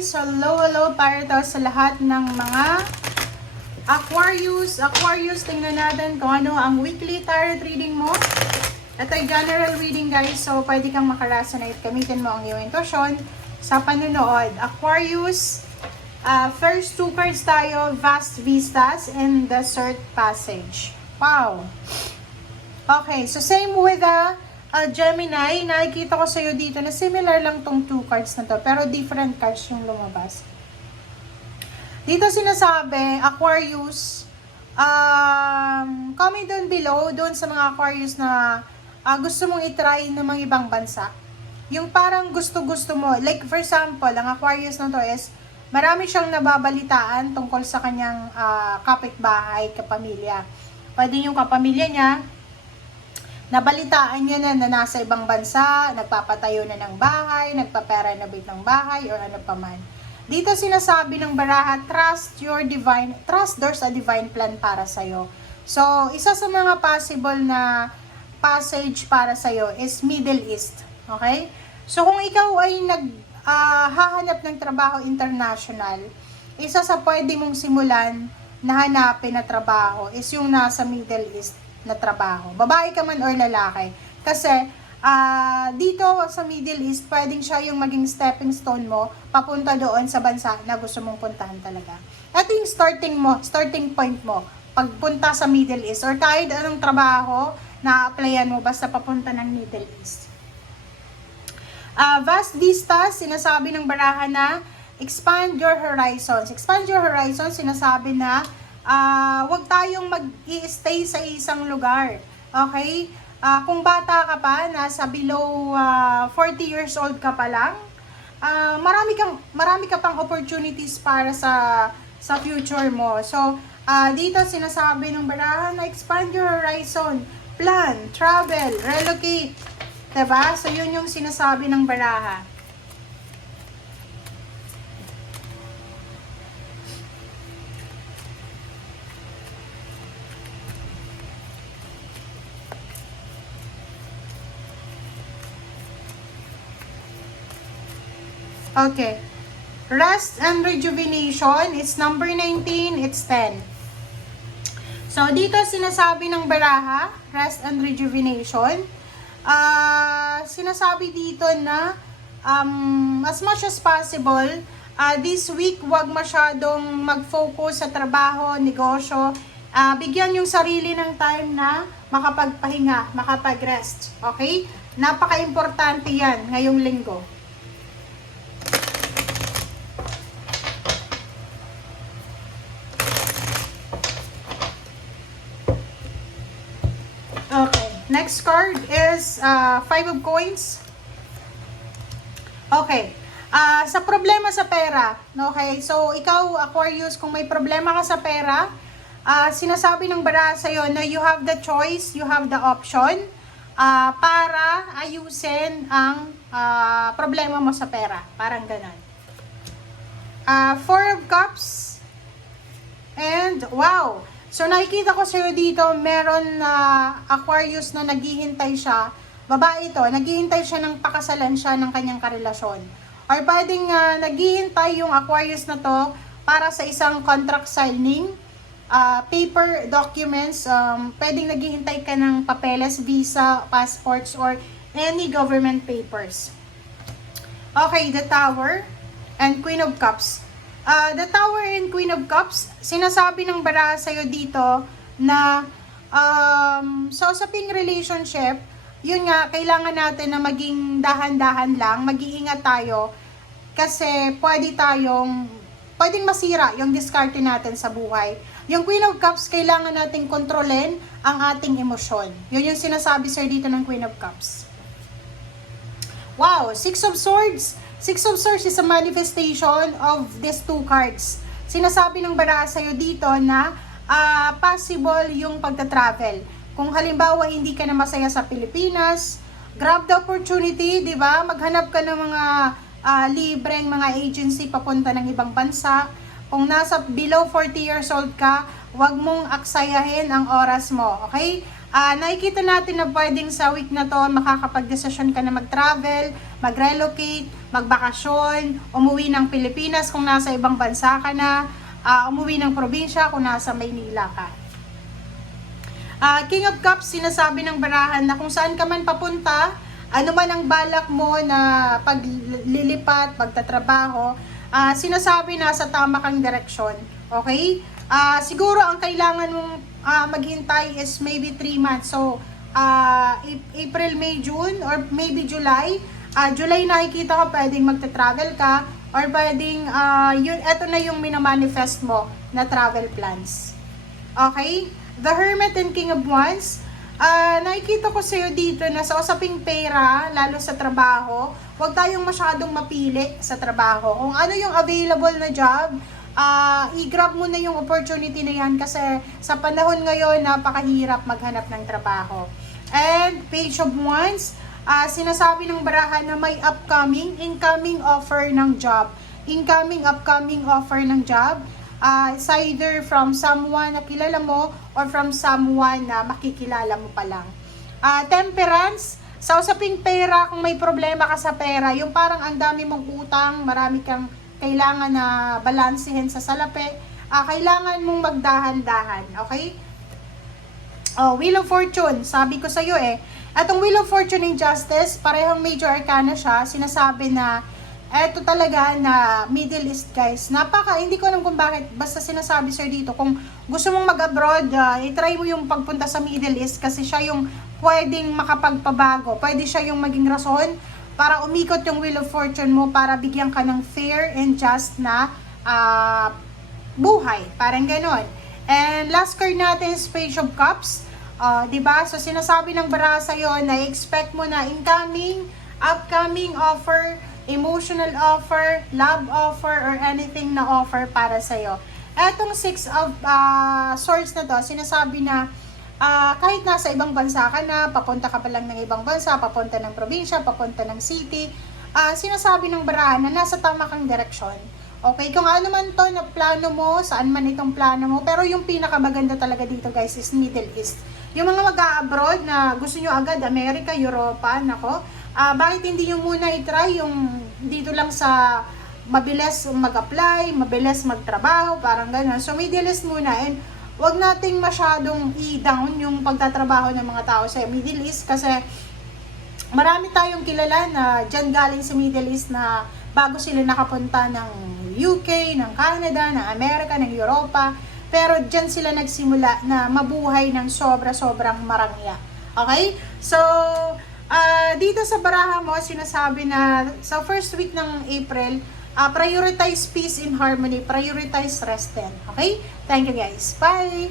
guys! Hello para to sa lahat ng mga Aquarius. Tingnan natin kung ano ang weekly tarot reading mo. Ito ay general reading guys, so pwede kang makarasonate. Gamitin mo ang iyong intuition sa panunood. Aquarius, first two cards tayo, Vast Vistas and Desert Passage. Wow! Okay, so same with Gemini, nakikita ko sa'yo dito na similar lang tong two cards na to, pero different cards yung lumabas. Dito sinasabi, Aquarius, comment down below, doon sa mga Aquarius na gusto mong itry ng mga ibang bansa. Yung parang gusto-gusto mo, like for example, ang Aquarius na to is, marami siyang nababalitaan tungkol sa kanyang kapitbahay, kapamilya. Pwede yung kapamilya niya, nabalitaan niya na nasa ibang bansa, nagpapatayo na ng bahay, nagpaparenovate ng bahay, or ano pa man. Dito sinasabi ng baraha, trust there's a divine plan para sa'yo. So, isa sa mga possible na passage para sa'yo is Middle East. Okay? So, kung ikaw ay hahanap ng trabaho international, isa sa pwede mong simulan na hanapin na trabaho is yung nasa Middle East na trabaho. Babae ka man or lalaki. Kasi, dito sa Middle East, pwedeng siya yung maging stepping stone mo papunta doon sa bansa na gusto mong puntahan talaga. Ito yung starting point mo, pagpunta sa Middle East or kahit anong trabaho na applyan mo basta papunta ng Middle East. Vast Vistas, sinasabi ng baraha na expand your horizons. Expand your horizons, sinasabi na wag tayong mag-i-stay sa isang lugar. Okay? Kung bata ka pa, nasa below 40 years old ka pa lang, marami ka pang opportunities para sa future mo. So, dito sinasabi ng baraha na expand your horizon, plan, travel, relocate. Diba? So, yun yung sinasabi ng baraha. Okay. Rest and rejuvenation is number 19, it's 10. So, dito sinasabi ng baraha, rest and rejuvenation. Sinasabi dito na as much as possible, this week, wag masyadong mag-focus sa trabaho, negosyo. Bigyan yung sarili ng time na makapagpahinga, makapag-rest. Okay? Napaka-importante yan ngayong linggo. Next card is Five of Coins. Okay. Sa problema sa pera. Okay. So, ikaw, Aquarius, kung may problema ka sa pera, sinasabi ng baraha sa'yo na you have the choice, you have the option para ayusin ang problema mo sa pera. Parang ganun. Four of Cups. And, wow! So, nakikita ko sa'yo dito, meron na Aquarius na naghihintay siya. Babae ito, naghihintay siya ng pakasalan siya ng kanyang karelasyon. Or pwedeng naghihintay yung Aquarius na to para sa isang contract signing, paper documents, pwedeng naghihintay ka ng papeles, visa, passports, or any government papers. Okay, the Tower and Queen of Cups. The Tower and Queen of Cups, sinasabi ng baraha sa'yo dito na sa usaping relationship, yun nga, kailangan natin na maging dahan-dahan lang, mag-iingat tayo kasi pwedeng masira yung diskarte natin sa buhay. Yung Queen of Cups, kailangan nating kontrolin ang ating emosyon. Yun yung sinasabi sa'yo dito ng Queen of Cups. Wow, Six of Swords. Six of Swords is a manifestation of these two cards. Sinasabi ng baraha sa'yo dito na possible yung pagta-travel. Kung halimbawa hindi ka na masaya sa Pilipinas, grab the opportunity, di ba? Maghanap ka ng mga libreng mga agency papunta ng ibang bansa. Kung nasa below 40 years old ka, huwag mong aksayahin ang oras mo, okay? Nakikita natin na pwedeng sa week na to makakapag-desisyon ka na mag-travel, mag-relocate, magbakasyon, umuwi ng Pilipinas kung nasa ibang bansa ka na, umuwi ng probinsya kung nasa Maynila ka. King of Cups, sinasabi ng barahan na kung saan ka man papunta, ano man ang balak mo na paglilipat, pagtatrabaho, sinasabi na sa tama kang direksyon. Okay? Siguro ang kailangan mong maghintay is maybe 3 months. So, April, May, June, or maybe July. July nakikita ko pwedeng magta-travel ka, or pwedeng, eto na yung minamanifest mo na travel plans. Okay? The Hermit and King of Wands, nakikita ko sa'yo dito na sa usaping pera, lalo sa trabaho, huwag tayong masyadong mapili sa trabaho. Kung ano yung available na job, i-grab mo na yung opportunity na yan kasi sa panahon ngayon, napakahirap maghanap ng trabaho. And Page of Wands, sinasabi ng barahan na may incoming offer ng job. Upcoming offer ng job. It's either from someone na kilala mo or from someone na makikilala mo pa lang. Temperance, sa usaping pera, kung may problema ka sa pera, yung parang ang dami mong utang, marami kang kailangan na balansehin sa salapi, kailangan mong magdahan-dahan, okay? Wheel of Fortune, sabi ko sa iyo etong Wheel of Fortune and Justice, parehong major arcana siya, sinasabi na eto talaga na Middle East, guys. Hindi ko alam kung bakit, basta sinasabi sir dito, kung gusto mong mag-abroad, i-try mo yung pagpunta sa Middle East kasi siya yung pwedeng makapagpabago. Pwede siya yung maging rason para umikot yung Wheel of Fortune mo para bigyan ka ng fair and just na buhay. Parang ganon. And last card natin is Page of Cups. Diba? So sinasabi ng baraha sa'yo na expect mo na upcoming offer, emotional offer, love offer, or anything na offer para sa'yo. Etong 6 of Swords na to, sinasabi na kahit nasa ibang bansa ka na, papunta ka pa lang ng ibang bansa, papunta ng probinsya, papunta ng city, sinasabi ng barahan na nasa tama kang direksyon. Okay, kung ano man to na plano mo, saan man itong plano mo, pero yung pinakamaganda talaga dito guys is Middle East. Yung mga mag-a-abroad na gusto nyo agad, America, Europa, nako, bakit hindi nyo muna i-try yung dito lang sa mabilis mag-apply, mabilis magtrabaho, parang gano'n. So Middle East muna, and wag nating masyadong i-down yung pagtatrabaho ng mga tao sa Middle East kasi marami tayong kilala na dyan galing sa Middle East na bago sila nakapunta ng UK, ng Canada, ng Amerika, ng Europa, pero dyan sila nagsimula na mabuhay ng sobra-sobrang marangya. Okay? So, dito sa baraha mo, sinasabi na sa first week ng April, prioritize peace and harmony, prioritize rest then. Okay? Thank you guys. Bye!